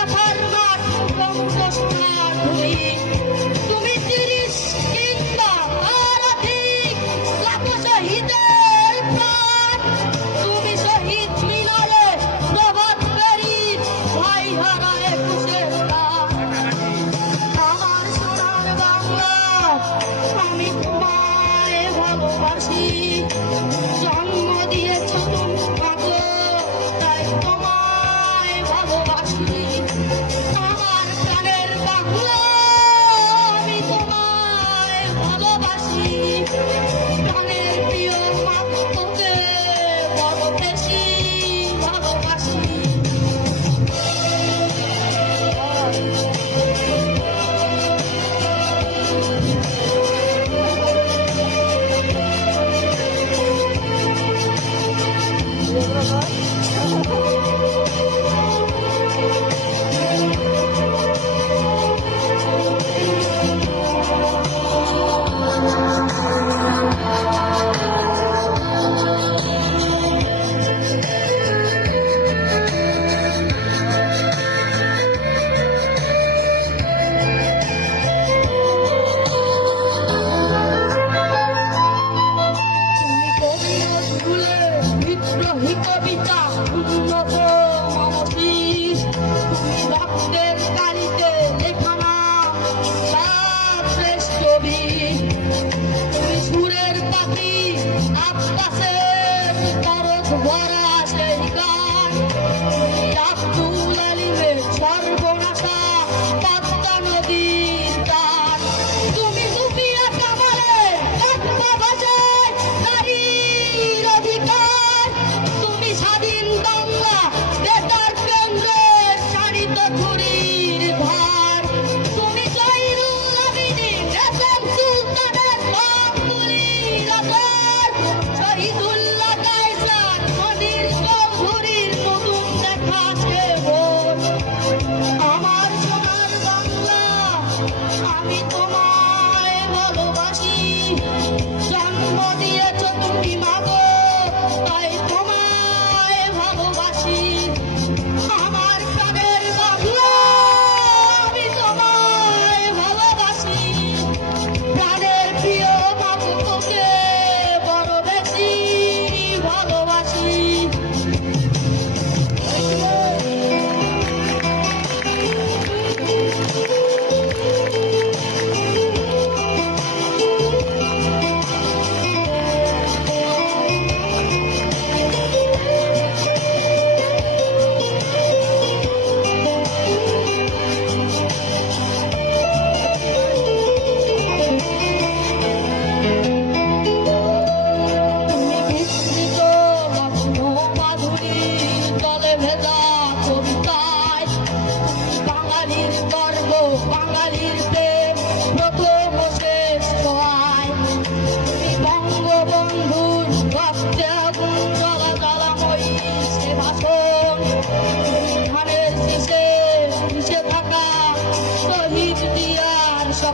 the fight. স্কুলে বিদ্রোহী কবিতা উন্নত মানবিক রক্তের শ্রেষ্ঠ সুরের পাখি আকাশের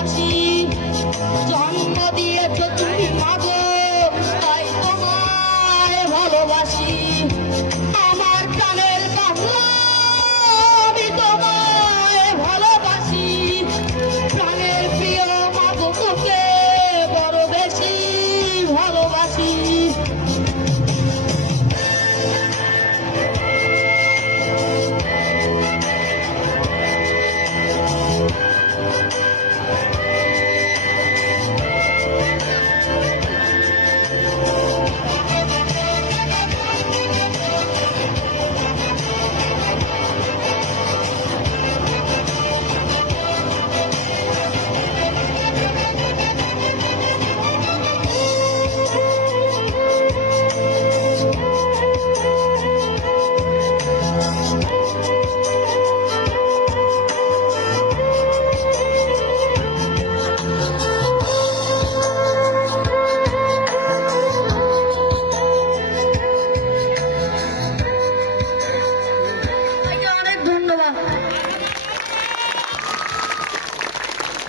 ভালোবাসি জন্ম ভালোবাসি।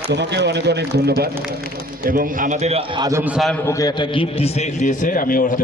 তোমাকেও অনেক অনেক ধন্যবাদ। এবং আমাদের আজম স্যার ওকে একটা গিফট দিয়েছে, আমি ওর হাতে